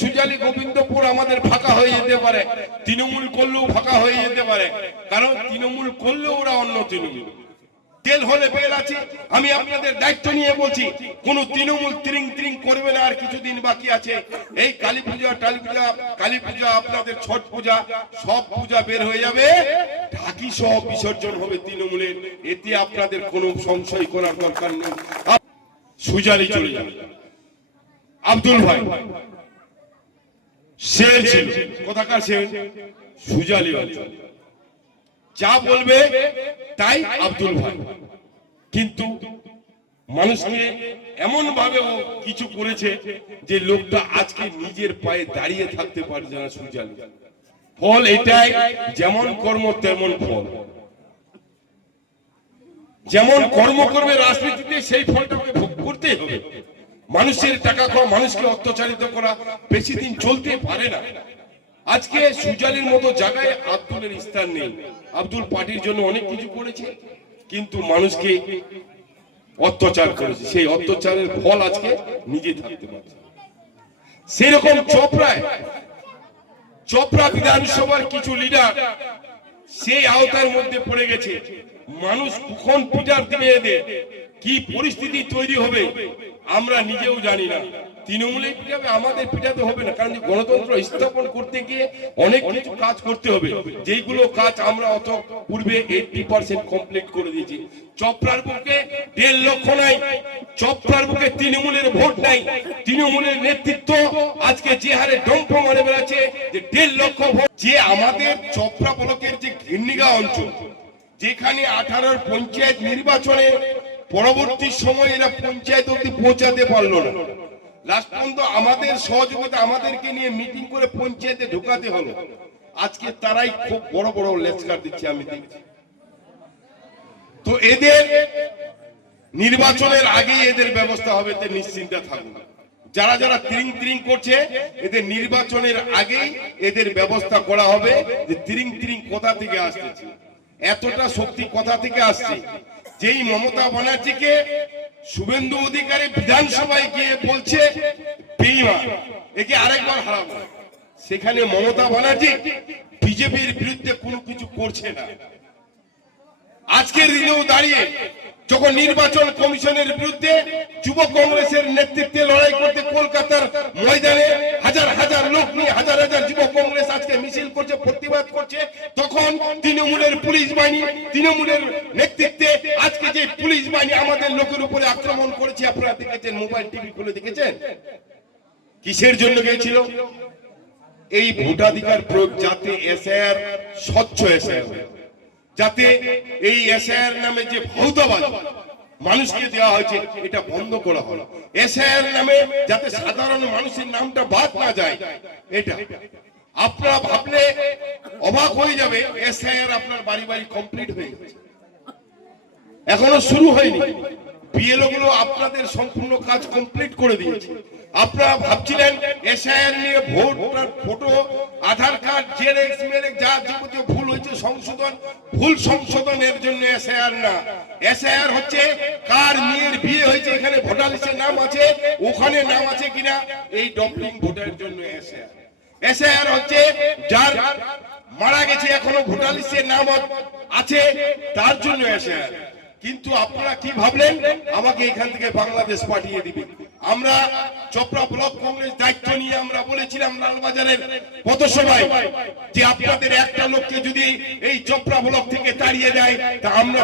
সুজালি গোবিন্দপুর আমাদের ফাঁকা হয়ে যেতে পারে, তৃণমূল করলেও ফাঁকা হয়ে যেতে পারে। কারণ তৃণমূল করলেও ওরা অন্য তৃণমূল। হলে বেল আছে, আমি আপনাদের দায়িত্ব নিয়ে বলছি, কোন তৃণমূল ত্রিং ত্রিং করবে না আর কিছুদিন বাকি আছে। এই কালী পূজা, টালী পূজা, কালী পূজা, আপনাদের ছট পূজা, সব পূজা বের হয়ে যাবে। ঢাকি সহ বিসর্জন হবে তৃণমূলের, এতে আপনাদের কোনো সংশয় করার দরকার নেই। সুজালি চলে যাবে। আব্দুল ভাই শের ছিল। কোথাকার শের সুজালি অঞ্চল। যা বলবে তাই আব্দুল ভাই। কিন্তু মানুষকে এমন ভাবে ও কিছু করেছে যে লোকটা আজকে নিজের পায়ে দাঁড়িয়ে থাকতে পারছে না সুজালি। ফল এটাই, যেমন কর্ম তেমন ফল। যেমন কর্ম করবে রাজনীতিতে, সেই ফলটাকে ভোগ করতেই হবে। মানুষের টাকা খাওয়া, মানুষকে অত্যাচারিত করা বেশি দিন চলতে পারে না। আজকে সুজালির মতো জায়গায় আব্দুলের স্থান নেই। আব্দুল পার্টির জন্য অনেক কিছু করেছে, কিন্তু মানুষকে অত্যাচার করেছে। সেই অত্যাচারের ফল আজকে নিজে থাকতে পারছে। সেরকম চোপড়ায়, চোপড়া বিধানসভার কিছু লিডার সেই আওতার মধ্যে পড়ে গেছে। মানুষ কখন পিটার দিবে এদের। কি পরিস্থিতি তৈরি হবে, আমরা নিজেও জানি না। তৃণমূলে পিটাবে আমাদের পিটাতে হবে না, কারণ গণতন্ত্র স্থাপন করতে গিয়ে অনেক কিছু কাজ করতে হবে। যেইগুলো কাজ আমরা অত পূর্বে এইটি পার্সেন্ট কমপ্লিট করে দিয়েছি। চপড়ার বুকে দেড় লক্ষ নাই চপড়ার বুকে তৃণমূলের ভোট নাই। তৃণমূলের নেতৃত্ব আজকে যে হারে ডম্প মারে বেড়াচ্ছে, যে দেড় লক্ষ ভোট। যে আমাদের চপড়া ব্লকের যে ঘিন্নিগা অঞ্চল, যেখানে আঠারোর পঞ্চায়েত নির্বাচনে পরবর্তী সময় এরা পঞ্চায়েত অব্দি পৌঁছাতে পারল না। লাস্ট পর্যন্ত আমাদের সহযোগিতা আমাদেরকে নিয়ে মিটিং করে পঞ্চায়েতে ঢোকাতে হলো। আজকে তারাই খুব বড় বড় লেচকার দিচ্ছে আমি দেখছি। তো এদের নির্বাচনের আগেই এদের ব্যবস্থা হবে এতে নিশ্চিন্তে থাকুন। যারা যারা ত্রিং ত্রিং করছে, এদের নির্বাচনের আগেই এদের ব্যবস্থা করা হবে যে ত্রিং ত্রিং কোথা থেকে আসতেছে এতটা শক্তি কোথা থেকে আসছে? যেই মমতা ব্যানার্জিকে শুভেন্দু অধিকারী বিধানসভায় গিয়ে বলছে একে আরেকবার হারাবো। সেখানে মমতা ব্যানার্জি বিজেপির বিরুদ্ধে কোনো কিছু করছে না। আজকের দিনেও দাঁড়িয়ে যখন নির্বাচন কমিশনের বিরুদ্ধে যুব কংগ্রেসের নেতৃত্বে লড়াই করতে কলকাতার ময়দানে হাজার হাজার লোক নিয়ে হাজার হাজার যুব কংগ্রেস আজকে মিছিল করছে, প্রতিবাদ করছে, তখন তৃণমূলের পুলিশ বাহিনী, তৃণমূলের নেতৃত্বে আজকে যে পুলিশ বাহিনী আমাদের লোকের উপরে আক্রমণ করেছে, আপনারা দেখেছেন, মোবাইল টিভি খুলে দেখেছেন? কিসের জন্য গিয়েছিল? এই ভোটাধিকার প্রয়োগ যাতে এসআইআর, স্বচ্ছ এসআইআর হয়। যাতে এই এসআইআর নামে যে ভৌতবাদ মানুষকে দেওয়া হয়েছে, এটা বন্ধ করা হলো। এসআইআর নামে যাতে সাধারণ মানুষের নামটা বাদ না যায়, এটা। আপনারা ভাবলে অবাক হয়ে যাবে, এসআইআর আপনার বাড়ি বাড়ি কমপ্লিট হয়ে গেছে। এখনও শুরু হয়নি। বিএলও গুলো আপনাদের সম্পূর্ণ কাজ কমপ্লিট করে দিয়েছে। আপনারা ভাবছিলেন এসআইআর নিয়ে vote photo? Aadhaar card, xerox, মেরেক, যা যাবতীয় ভুল হয়েছে সংশোধন, ভুল সংশোধনের জন্য এসআইআর না। এসআইআর হচ্ছে কার মেয়ের বিয়ে হয়েছে, এখানে ভোটার লিস্টে নাম আছে, ওখানে নাম আছে কিনা, এই ডবলিং ভোটের জন্য এসআইআর। এসআইআর হচ্ছে যার মারা গেছে, এখনও ভোটার লিস্টের নাম আছে, তার জন্য এসআইআর। কিন্তু আপনারা কি ভাবলেন? আমাকে এখান থেকে বাংলাদেশ পাঠিয়ে দিবে আমরা চোপড়া ব্লক কংগ্রেস দায়িত্ব নিয়ে আমরা বলেছিলাম লালবাজারের পথসভায় যে আপনাদের একটা লোককে যদি এই চোপড়া ব্লক থেকে তাড়িয়ে দেয়, তা আমরা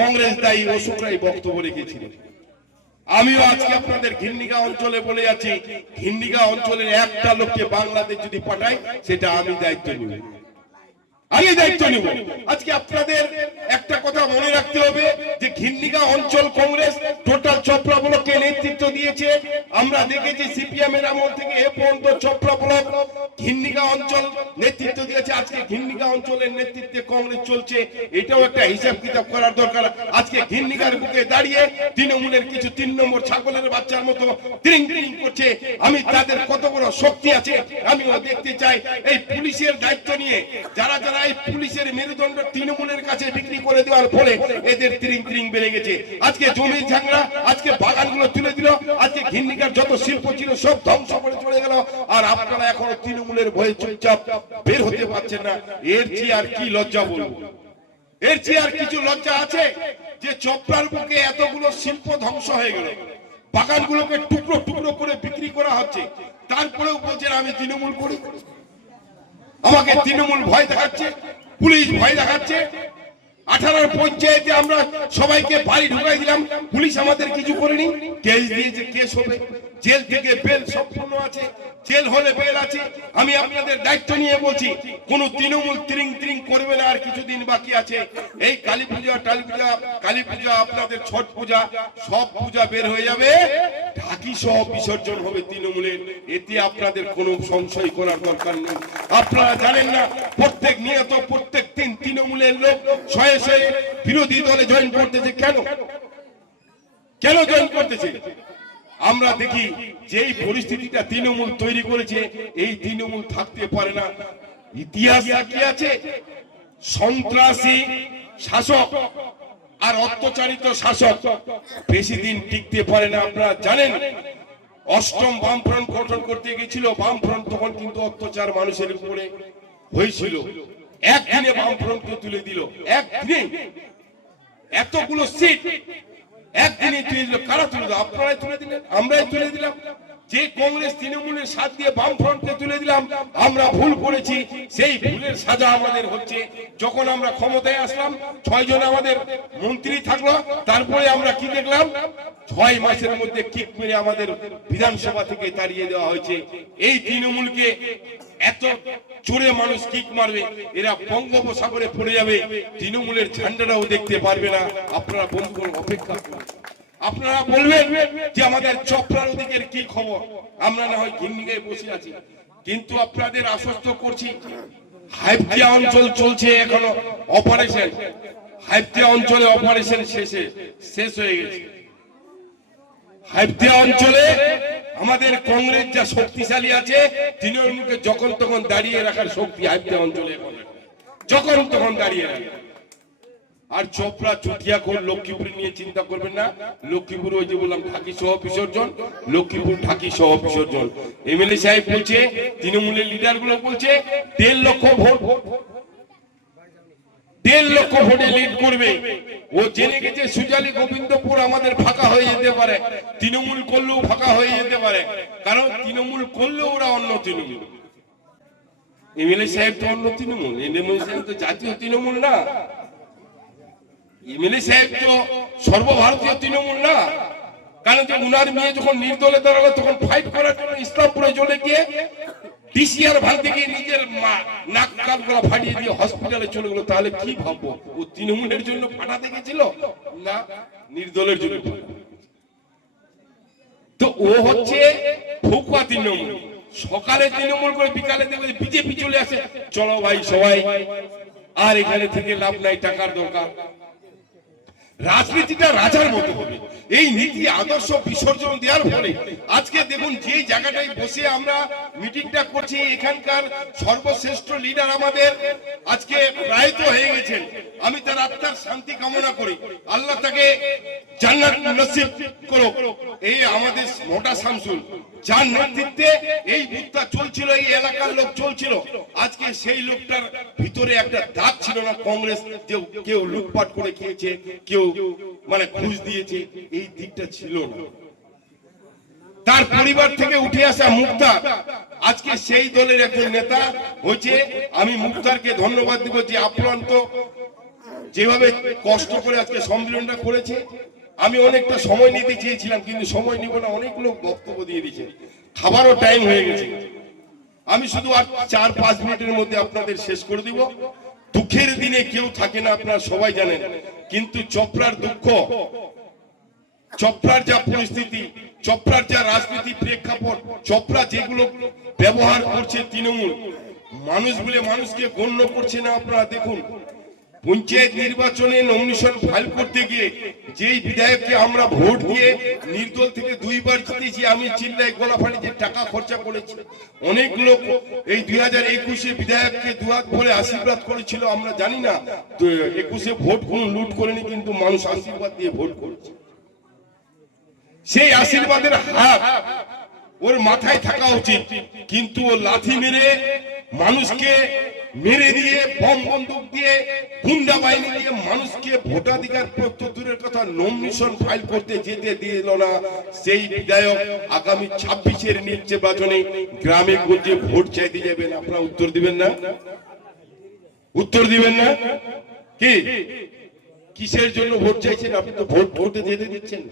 কংগ্রেস দায়ী অশোক রায় বক্তব্য রেখেছিলেন আমিও আজকে আপনাদের ঘিন্নিগা অঞ্চলে বলে আছি, ঘিন্নিগা অঞ্চলের একটা লোককে বাংলাদেশ যদি পাঠায়, সেটা আমি দায়িত্ব নিব। আমি দায়িত্ব নিব। আজকে আপনাদের একটা কথা মনে রাখতে হবে যে ঘিন্নিগা অঞ্চল কংগ্রেস টোটাল চপড়া ব্লককে নেতৃত্ব দিয়েছে। আমরা দেখেছি সিপিএম এর আমল থেকে এ পর্যন্ত চপড়া ব্লক ঘিন্নিগা অঞ্চল নেতৃত্ব দিয়েছে। আজকে ঘিন্নিগা অঞ্চলের নেতৃত্বে কংগ্রেস চলছে। এটাও একটা হিসাব কিতাব করার দরকার। আজকে ঘিন্নিগার বুকে দাঁড়িয়ে তৃণমূলের কিছু তিন নম্বর ছাগলের বাচ্চার মতো ত্রিং ত্রিং করছে। আমি তাদের কত বড় শক্তি আছে, আমিও দেখতে চাই। এই পুলিশের দায়িত্ব নিয়ে যারা যারা এই পুলিশের মেরুদণ্ড তৃণমূলের কাছে বিক্রি করে দেওয়ার ফলে এদের তিরিং তিরিং বেড়ে গেছে। আজকে জমির আজকে বাগানগুলো তুলে দিল, আজকে ঘিন্নিকার যত শিল্প ছিল সব ধ্বংস করে চলে গেল। আর আপনারা এখনও তৃণমূলের ভয়ে চুপচাপ বের হতে পারছেন না। এর চেয়ে আর কি লজ্জা বলব? এর চেয়ে আর কিছু লজ্জা আছে যে চপড়ার বুকে এতগুলো শিল্প ধ্বংস হয়ে গেল। বাগানগুলোকে টুকরো টুকরো করে বিক্রি করা হচ্ছে। তারপরেও বলছেন, আমি তৃণমূল করি। আমাকে তৃণমূল ভয় দেখাচ্ছে, পুলিশ ভয় দেখাচ্ছে। আঠারোর পঞ্চায়েতে আমরা সবাইকে বাড়ি ঢুকাই দিলাম, পুলিশ আমাদের কিছু করেনি। কেস দিয়েছে, কেস হবে। জেল থেকে বেল সম্পূর্ণ আছে। জেল হলে বেল আছে। আমি আপনাদের দায়িত্ব নিয়ে বলছি, কোন তৃণমূল ত্রিং ত্রিং করবে না আর কিছুদিন বাকি আছে। এই কালী পূজা, টালী পূজা, কালী পূজা, আপনাদের ছট পূজা, সব পূজা বের হয়ে যাবে। ঢাকি সহ বিসর্জন হবে তৃণমূলের। এতে আপনাদের কোনো সংশয় করার দরকার নেই। আপনারা জানেন না, প্রত্যেক নিয়ত প্রত্যেক দিন তৃণমূলের লোক শয়ে শয়ে বিরোধী দলে জয়েন করতেছে। কেন? কেন জয়েন করতেছে? আমরা দেখি যেই পরিস্থিতিটা তৃণমূল তৈরি করেছে, এই তৃণমূল থাকতে পারে না। ইতিহাস কি আছে? সন্ত্রাসী শাসক আর অত্যাচারিত শাসক বেশি দিন টিকতে পারে না। আপনারা জানেন, অষ্টম বামফ্রন্ট গঠন করতে গেছিল বামফ্রন্ট তখন কিন্তু অত্যাচার মানুষের উপরে হয়েছিল। একদিনে বামফ্রন্টকে তুলে দিল। একদিনে এতগুলো সিট একদিনে তুলে দিল কারা তুলে দিল? আপনারাই তুলে দিলেন আমরাই তুলে দিলাম। যে কংগ্রেস তৃণমূলের সাথ দিয়ে বাম ফ্রন্টকে তুলে দিলাম, আমরা ভুল করেছি। সেই ভুলের সাজা আমাদের হচ্ছে। যখন আমরা ক্ষমতায় আসলাম ছয় জন আমাদের মন্ত্রী থাকল, তারপরে আমরা কি দেখলাম? ছয় মাসের মধ্যে কিক মেরে আমাদের বিধানসভা থেকে তাড়িয়ে দেওয়া হয়েছে। এই তৃণমূলকে এত চোরে মানুষ কিক মারবে, এরা বঙ্গোপসাগরে পড়ে যাবে। তৃণমূলের ঝান্ডাটাও দেখতে পারবে না। আপনারা বন্ধুগণ অপেক্ষা করুন। আপনারা বলবেন যে আমাদের চপড়ার ওদিকের কি খবর? আমরা না হয় ঘিন্নিগায় বসে আছি। কিন্তু আপনাদের আশ্বস্ত করছি, হাইপটিয়া অঞ্চল চলছে এখনও অপারেশন। হাইপটিয়া অঞ্চলে অপারেশন শেষে, শেষ হয়ে গেছে। হাইপটিয়া অঞ্চলে আমাদের কংগ্রেস যা শক্তিশালী আছে, তৃণমূলকে যখন তখন দাঁড়িয়ে রাখার শক্তি হাইপটিয়া অঞ্চলে যখন তখন দাঁড়িয়ে রাখে আর চোপড়া চুটিয়াখোর লক্ষ্মীপুর নিয়ে চিন্তা করবেন না। লক্ষ্মীপুর ওই যে বললাম, ঢাকি সহ বিসর্জন, লক্ষ্মীপুর ঢাকি সহ বিসর্জন। এমএলএ সাহেব বলছে, তৃণমূলের লিডারগুলো বলছে, দেড় লক্ষ ভোট। ও জেনে গেছে সুজালি গোবিন্দপুর আমাদের ফাঁকা হয়ে যেতে পারে। তৃণমূল করলেও ফাঁকা হয়ে যেতে পারে। কারণ তৃণমূল করলেও ওরা অন্য তৃণমূল। অন্য তৃণমূল। জাতীয় তৃণমূল না। এমএলএ সাহেব তো সর্বভারতীয় তৃণমূল না। কারণ যে উনার মেয়ে যখন নির্দলে দাঁড়াল, তখন ফাইট করার জন্য ইসলামপুরে চলে গিয়ে ডিসিআর নিজের মা নাক কান গলা ফাটিয়ে দিয়ে হসপিটালে চলে গেলো। তাহলে কি ভাববো? ও তৃণমূলের জন্য ফাটাতে গেছিল না, নির্দলের জন্য তো ও হচ্ছে ফুকুয়া তৃণমূল। সকালে তৃণমূল করে বিকালে দেখবে বিজেপি চলে আসে। চলো ভাই সবাই, আর এখানে থেকে লাভ নাই, টাকার দরকার। রাজনীতিটা রাজার মতো হবে। এই নীতি আদর্শ বিসর্জন দেওয়ার ফলে আজকে দেখুন যে জায়গাটায় বসে আমরা মিটিংটা করছি, এখানকার সর্বশ্রেষ্ঠ লিডার আমাদের আজকে প্রায়ত হয়ে গেছেন। আমি তার আত্মার শান্তি কামনা করি। আল্লাহ তাকে জান্নাত নসিব করো। এই আমাদের মোটা শামসুল, যার নেতৃত্বে এই বুথটা চলছিল, এই এলাকার লোক চলছিল। আজকে সেই লোকটার ভিতরে একটা দাগ ছিল না কংগ্রেস কেউ লুটপাট করে খেয়েছে, কেউ মানে ঘুষ দিয়েছে, এই দিকটা ছিল না। তার পরিবার থেকে উঠে আসা মুক্তার, আজকে সেই দলের একজন নেতা হয়েছে, আমি মুক্তারকে ধন্যবাদ দিব যে আপ্রান্ত, যেভাবে কষ্ট করে আজকে সম্মেলনটা করেছে আমি অনেকটা সময় নিতে চেয়েছিলাম, কিন্তু সময় নিব না, অনেক লোক বক্তব্য দিয়ে দিয়েছে। খাবারও টাইম হয়ে গেছে। আমি শুধু আর চার, পাঁচ মিনিটের মধ্যে আপনাদের শেষ করে দিব। দুঃখের দিনে কেউ থাকে না, আপনারা সবাই জানেন। কিন্তু চপড়ার দুঃখ চপড়ার যা পরিস্থিতি চপড়ার যা রাজনীতি প্রেক্ষাপট চপড়া যেগুলো ব্যবহার করছে তৃণমূল, মানুষ বলে মানুষকে গণ্য করছে না, আপনারা দেখুন। পঞ্চায়েত নির্বাচনে নমিনেশন ফাইল করতে গিয়ে যেই বিধায়ককে আমরা ভোট দিয়ে নির্দল থেকে দুইবার জিতেছি, আমি চিল্লাই গোলাফাড়িতে টাকা খরচা করেছি। অনেক লোক এই দুই হাজার একুশে বিধায়ককে দুহাত ভরে আশীর্বাদ করেছিল, আমরা জানি না একুশে ভোট কোন লুট করেনি, কিন্তু মানুষ আশীর্বাদ দিয়ে ভোট করেছে। সেই আশীর্বাদের হাত ওর মাথায় থাকা উচিত, কিন্তু ও লাথি মেরে মানুষকে মেরে দিয়ে বম বন্দুক দিয়ে গুন্ডা বাহিনী দিয়ে মানুষকে ভোটাধিকার প্রত্য দূরের কথা নমিনেশন ফাইল করতে যেতে দিল না। সেই বিধায়ক আগামী ছাব্বিশের নির্বাচনে গ্রামে গঞ্জে ভোট চাইতে যাবেন। আপনারা উত্তর দিবেন না? উত্তর দিবেন না? কি? কিসের জন্য ভোট চাইছেন? আপনি তো ভোট ভোটে যেতে দিচ্ছেন।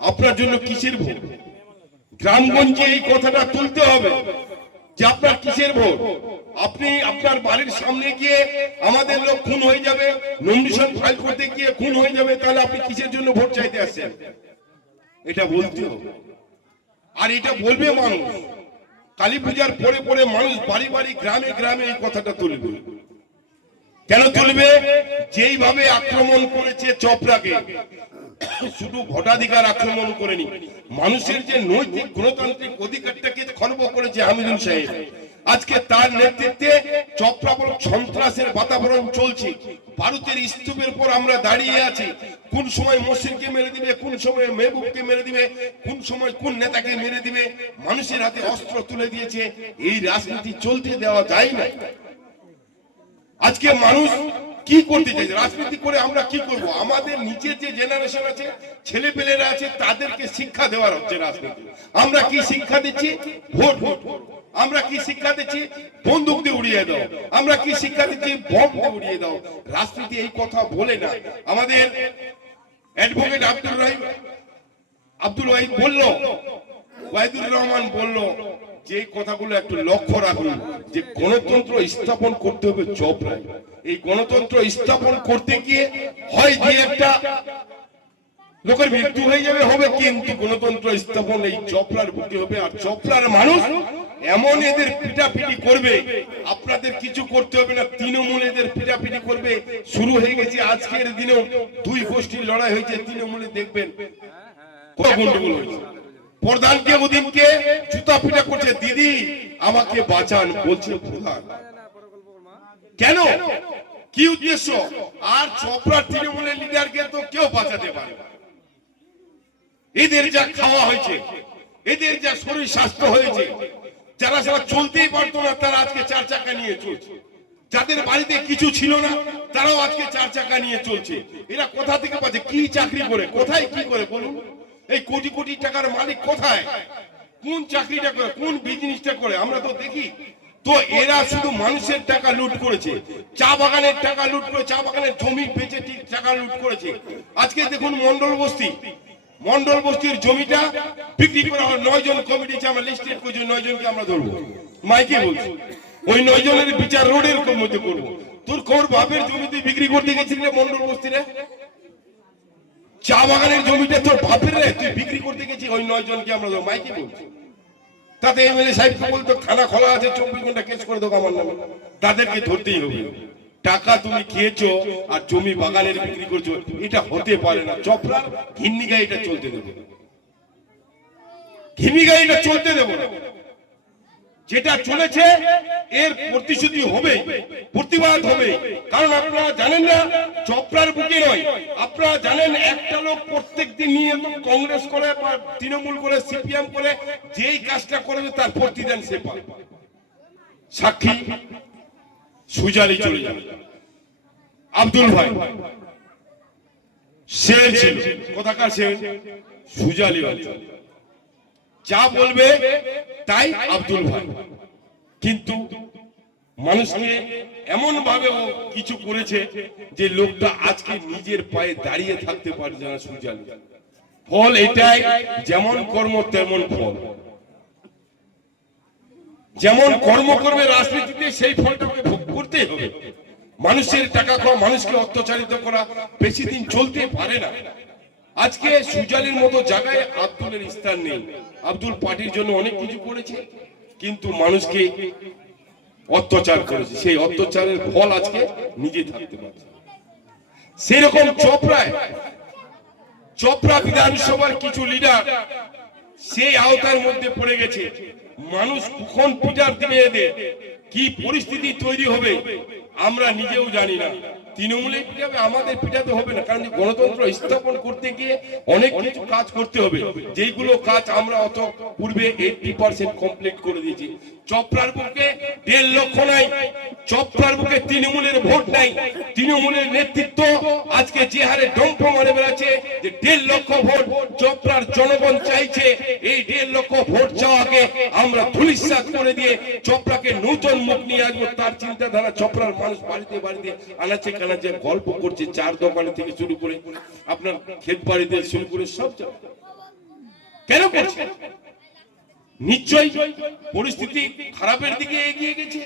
আপনার জন্য কিসের ভোট? গ্রামগঞ্জে এই কথাটা তুলতে হবে। যে আপনার কিসের ভোট? আপনি আপনার বাড়ির সামনে গিয়ে আমাদের লোক খুন হয়ে যাবে, নমিনেশন ফাইল করতে গিয়ে খুন হয়ে যাবে, তাহলে আপনি কিসের জন্য ভোট চাইতে আসছেন? এটা বলতে হবে। আর এটা বলবে মানুষ। কালী পূজার পরে পরে মানুষ বাড়ি বাড়ি, গ্রামে গ্রামে এই কথাটা তুলবে। কেন তুলবে? যেইভাবে আক্রমণ করেছে চপরাকে শুধু ভোটাধিকার আক্রমণ করেনি, মানুষের যে নৈতিক গণতান্ত্রিক অধিকারটাকে খর্ব করেছে হামিদুল সাহেব। আজকে তার নেতৃত্বে চক্রাবল সন্ত্রাসের বাতাবরণ চলছে। ভারতের স্তূপের পর আমরা দাঁড়িয়ে আছি। কোন সময় মসিনকে মেরে দিবে, কোন সময় মেহবুবকে মেরে দিবে, কোন সময় কোন নেতাকে মেরে দিবে, মানুষের হাতে অস্ত্র তুলে দিয়েছে, এই রাজনীতি চলতে দেওয়া যায় না। আজকে মানুষ কি করতে চাইছে রাজনীতি করে আমরা কি করব? আমাদের নিচের যে জেনারেশন আছে ছেলে পেলেরা আছে, তাদেরকে শিক্ষা দেওয়ার হচ্ছে রাজনীতি। আমরা কি শিক্ষা দিচ্ছি? Vote vote. আমরা কি শিক্ষা দিচ্ছি? বন্দুক দিয়ে উড়িয়ে দাও। আমরা কি শিক্ষা দিচ্ছি? বম দিয়ে উড়িয়ে দাও। রাজনীতি এই কথা বলে না। আমাদের অ্যাডভোকেট আব্দুল রাহিম আব্দুল ওয়াহিদ বলল ওয়াহিদুর রহমান বলল যে কথাগুলো একটু লক্ষ্য রাখুন, যে গণতন্ত্র স্থাপন করতে হবে চপড়ায় এই গণতন্ত্র স্থাপন করতে গিয়ে হয় যে একটা লোকের মৃত্যু হয়ে যাবে, হবে কিন্তু গণতন্ত্র স্থাপন এই চপড়ার বুকে হবে। আর চপড়ার মানুষ এমন এদের পিটাপিটি করবে, আপনাদের কিছু করতে হবে না, তৃণমূল এদের পিটাপিটি করবে। শুরু হয়ে গেছে আজকের দিনেও দুই গোষ্ঠীর লড়াই হয়েছে, তৃণমূলে দেখবেন। গন্ডগোল হয়েছে? প্রধানকে ওদিনকে জুতা পিটা করছে। দিদি, আমাকে বাঁচান বলছে প্রধান। কেন? কি উদ্দেশ্য? আর চপড়া তৃণমূলের লিডারকে তো কেউ বাঁচাতে পারে এদের যা খাওয়া হয়েছে, এদের যা শরীর স্বাস্থ্য হয়েছে, যারা যারা চলতেই পারতো না, তারা আজকে চার চাকা নিয়ে চলছে। যাদের বাড়িতে কিছু ছিল না, তারাও আজকে চার চাকা নিয়ে চলছে। এরা কোথা থেকে পাচ্ছে? কি চাকরি করে? কোথায় কি করে? বলুন। এই কোটি কোটি টাকার মালিক কোথায়? কোন চাকরিটা করে, কোন বিজনেসটা করে? আমরা তো দেখি। তো এরা শুধু মানুষের টাকা লুট করেছে। চা বাগানের টাকা লুট করে, চা বাগানের জমি বেচে টাকা লুট করেছে। আজকে দেখুন মন্ডল বস্তি। মন্ডল বস্তির জমিটা বিক্রি করা হয়। নয় জন কমিটি আমরা লিস্টেড করছি নয় জনকে আমরা ধরবো। মাইকে বলছি। ওই নয় জনের বিচার রোডের মধ্যে করব তোর কোর বাপের জমিতে বিক্রি করতে গেছিলি মন্ডল বস্তিরে চা বাগানের জমিটা তোর বাপের রে, তুই বিক্রি করতে গেছিস, ওই নয় জনকে আমরা মাইকে বলছি। তাতে এমএলএ সাহেব বলতো, থানা খোলা আছে, চব্বিশ ঘণ্টা কেস করে দেবো আমার নামে। তাদেরকে ধরতেই হবে। টাকা তুমি খেয়েছো আর জমি বাগানের বিক্রি করছ, এটা হতে পারে না। চপড়ার ঘিন্নি গাড়িটা চলতে দেবো। ঘিন্নি গাড়িটা চলতে দেবো না। যেটা চলেছে, এর প্রতিশ্রুতি হবে, প্রতিবাদ হবে। কারণ আপনারা জানেন না, চপড়ার বুকে নয়। আপনারা জানেন, একটা লোক প্রত্যেকদিন নিয়ে কংগ্রেস করে বা তৃণমূল করে, সিপিএম করে, যেই কাজটা করবে তার প্রতিদান সে পাবে। সাক্ষী, সুজালি চলে যাবে। আব্দুল ভাই সে ছিল। কোথাকার সে সুজালি অঞ্চল। যা বলবে তাই আব্দুল ভাই। কিন্তু মানুষকে এমন ভাবে ও কিছু করেছে যে লোকটা আজকে নিজের পায়ে দাঁড়িয়ে থাকতে পারছে না সুজালি ফল এটাই, যেমন কর্ম তেমন ফল। যেমন কর্ম করবে রাজনীতিতে, সেই ফলটাকে ভোগ করতেই হবে। মানুষের টাকা খাওয়া, মানুষকে অত্যাচারিত করা, বেশি দিন চলতে পারে না। আজকে সুজালির মতো জায়গায় আব্দুলের স্থান নেই। আব্দুল পার্টির জন্য অনেক কিছু করেছে, কিন্তু মানুষকে অত্যাচার করেছে। সেই অত্যাচারের ফল আজকে নিজে থাকতে পারছে। সেরকম চোপড়ায়, চোপড়া বিধানসভার কিছু লিডার সেই আওতার মধ্যে পড়ে গেছে। মানুষ কখন পিটার দিবে এদের? কি পরিস্থিতি তৈরি হবে? আমরা নিজেও জানি না। তৃণমূলে পিটাবে, আমাদের পিটাতে হবে না। কারণ গণতন্ত্র স্থাপন করতে গিয়ে অনেক কিছু কাজ করতে হবে। যেইগুলো কাজ আমরা অত পূর্বে পার্সেন্ট কমপ্লিট করে দিয়েছি। চপড়ার বুকে দেড় লক্ষ নাই, চপড়ার বুকে তৃণমূলের ভোট নাই। তৃণমূলের নেতৃত্ব আজকে যে হারে ডম্প মারে বেড়াচ্ছে যে দেড় লক্ষ ভোট চপড়ার জনগণ চাইছে, এই দেড় লক্ষ ভোট চাওয়াকে আমরা ধুলিসাৎ করে দিয়ে চপড়াকে নতুন মুখ নিয়ে আসব। তার চিন্তাধারা চপড়ার মানুষ বাড়িতে বাড়িতে আনাচে কানাচে গল্প করছে, চার দোকানে থেকে শুরু করে আপনার ক্ষেত বাড়িতে শুরু করে সব কেন করছে? নিশ্চয়ই পরিস্থিতি খারাপের দিকে এগিয়ে গেছে।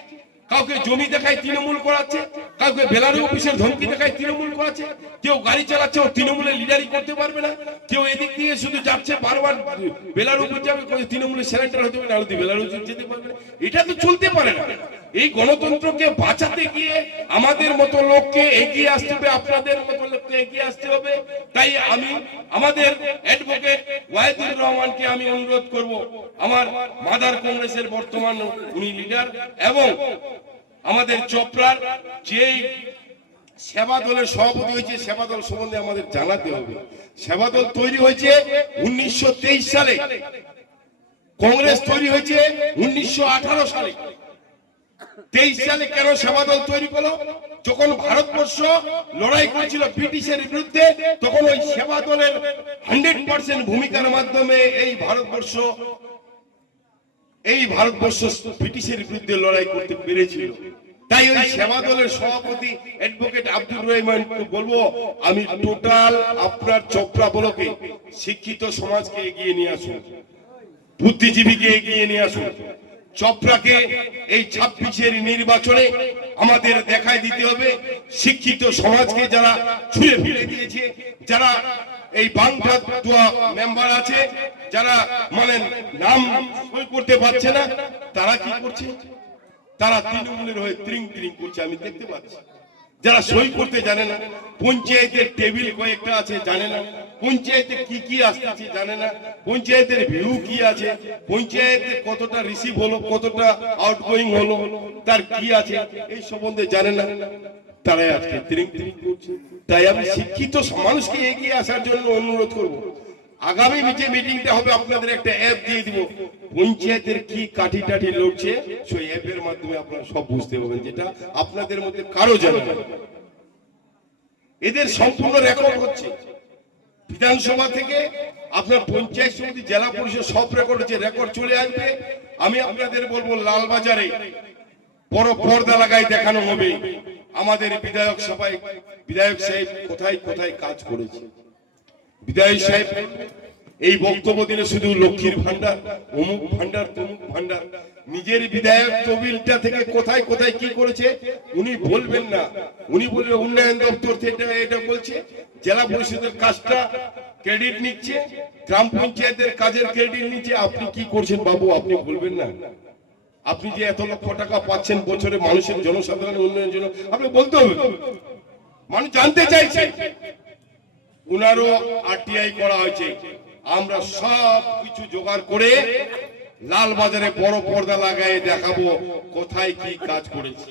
কাউকে জমি দেখায় তৃণমূল করাচ্ছে, কাউকে বেলারি অফিসের ধমকি দেখায় তৃণমূল করাচ্ছে, কেউ গাড়ি চালাচ্ছে, ও তৃণমূলের লিডারি করতে পারবে না। কেউ এদিক দিয়ে শুধু যাচ্ছে, বারবার বেলার উপর যাবে তৃণমূলের স্যালেন্টার হতে পারে না বেলার যেতে পারবে না। এটা তো চলতে পারে না। এই গণতন্ত্রকে বাঁচাতে গিয়ে আমাদের মতো লোককে এগিয়ে আসতে হবে, আপনাদের মতো লোককে এগিয়ে আসতে হবে। তাই আমি, আমাদের অ্যাডভোকেট ওয়াহিদুর রহমানকে আমি অনুরোধ করব, আমার মাদার কংগ্রেসের বর্তমান উনি লিডার এবং আমাদের চোপড়ার যেই সেবা দলের সভাপতি হয়েছে, সেবা দল সম্বন্ধে আমাদের জানাতে হবে। সেবা দল তৈরি হয়েছে উনিশশো তেইশ সালে। কংগ্রেস তৈরি হয়েছে উনিশশো আঠারো সালে। তেইশ সালে কেন সেবা দল তৈরি করল? যখন ভারতবর্ষ লড়াই করেছিল ব্রিটিশের বিরুদ্ধে, তখন ওই সেবা দলের হান্ড্রেড পার্সেন্ট ভূমিকার মাধ্যমে এই ভারতবর্ষ এই ভারতবর্ষ ব্রিটিশের বিরুদ্ধে লড়াই করতে পেরেছিল। তাই ওই সেবা দলের সভাপতি অ্যাডভোকেট আব্দুর রহমান বলব, আমি টোটাল আপনার চোপড়া বলকে শিক্ষিত সমাজকে এগিয়ে নিয়ে আসুন, বুদ্ধিজীবীকে এগিয়ে নিয়ে আসুন। চপড়াকে এই ছাব্বিশের নির্বাচনে আমাদের দেখায় দিতে হবে। শিক্ষিত সমাজকে যারা ছুঁড়ে ফেলে দিয়েছে, যারা এই মেম্বার আছে, যারা মানে নাম করতে পারছে না, তারা কি করছে? তারা তৃণমূলের হয়ে ত্রিং ত্রিং করছে, আমি দেখতে পাচ্ছি। যারা সই করতে জানে না, পঞ্চায়েতের টেবিল কয়েকটা আছে, জানে না। পঞ্চায়েতে কি কি আসতেছে জানে না। পঞ্চায়েতের ভিউ কি আছে? পঞ্চায়েতে কতটা রিসিভ হলো, কতটা আউটগোয়িং হলো, তার কি আছে, এই সম্বন্ধে জানে না। তারাই আজকে তাই আমি শিক্ষিত মানুষকে এগিয়ে আসার জন্য অনুরোধ করব। আগামী যে মিটিংটা হবে, আপনাদের একটা অ্যাপ দিয়ে দিব। পঞ্চায়েতের কি কাঠি টাঠি লড়ছে, সেই অ্যাপের মাধ্যমে আপনারা সব বুঝতে পারবেন যেটা আপনাদের মধ্যে কারও জানা নেই। এদের সম্পূর্ণ রেকর্ড হচ্ছে। বিধানসভা থেকে আপনার পঞ্চায়েত সমিতি, জেলা পরিষদ সব রেকর্ড হচ্ছে রেকর্ড চলে আসবে, আমি আপনাদের বলব লালবাজারে বড় পর্দা লাগাই দেখানো হবে। আমাদের বিধায়ক সবাই বিধায়ক সাহেব কোথায় কোথায় কাজ করেছে? বিধায়ক সাহেব, এই বক্তব্য দিলে শুধু লক্ষ্মীর ভান্ডার অমুক ভান্ডার তমুক ভান্ডার নিজের বিধায়ক তবিলটা থেকে কোথায় কোথায় কি করেছে, উনি বলবেন না। উনি বলবেন উন্নয়ন দপ্তর থেকে এটা বলছে, জেলা পরিষদের কাজটা ক্রেডিট নিচ্ছে, গ্রাম পঞ্চায়েতের কাজের ক্রেডিট নিচ্ছে, আপনি কি করছেন বাবু, আপনি বলবেন না। আপনি যে এত লক্ষ টাকা পাচ্ছেন বছরে মানুষের জনসাধারণের উন্নয়নের জন্য আপনি বলতে হবে। মানুষ জানতে চাইছে। উনারও আরটিআই করা হয়েছে। আমরা সব কিছু জোগাড় করে লাল বাজারে বড় পর্দা লাগাই দেখাবো কোথায় কি কাজ করেছে।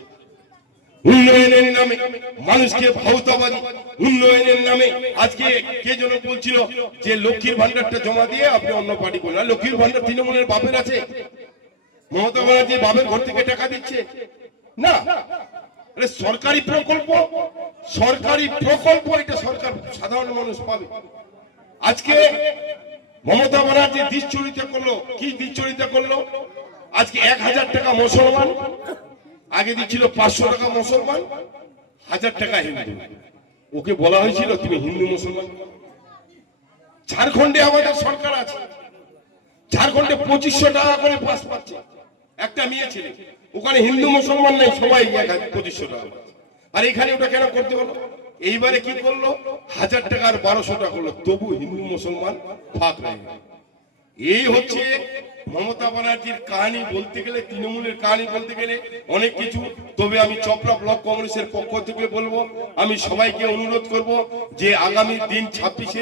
উন্নয়নের নামে মানুষকে ভাউতাবাদী উন্নয়নের নামে আজকে কে যেন বলছিল যে লক্ষ্মীর ভান্ডারটা জমা দিয়ে আপনি অন্য পার্টি আর লক্ষ্মীর ভান্ডার তৃণমূলের বাপের আছে। মমতা ব্যানার্জি বাপের ঘর থেকে টাকা দিচ্ছে। না সরকারি প্রকল্প সরকারি প্রকল্প, এটা সরকার সাধারণ মানুষ পাবে। আজকে মমতা ব্যানার্জি দিশ্চরিতা করল। কি দিশ্চরিতা করল? আজকে এক হাজার টাকা মুসলমান, আগে দিচ্ছিল পাঁচশো টাকা মুসলমান, হাজার টাকা হিন্দু। ওকে বলা হয়েছিল, তুমি হিন্দু মুসলমান? ঝাড়খণ্ডে আমাদের সরকার আছে। ঝাড়খণ্ডে পঁচিশশো টাকা করে পাস পাচ্ছে। একটা মেয়ে ছেলে। ওখানে হিন্দু মুসলমান নেই, সবাই পঁচিশশো টাকা আর এখানে ওটা কেন করতে হলো এইবারে কি করল? হাজার টাকা আর বারোশো টাকা করল। তবু হিন্দু মুসলমান ফাঁক রয়ে গেল। এই হচ্ছে মমতা ব্যানার্জির কাহিনী বলতে গেলে, তৃণমূলের কাহিনী বলতে গেলে অনেক কিছু। তবে আমি চপড়া ব্লক কংগ্রেসের পক্ষ থেকে বলব, আমি সবাইকে অনুরোধ করব যে আগামী দিন ছাব্বিশে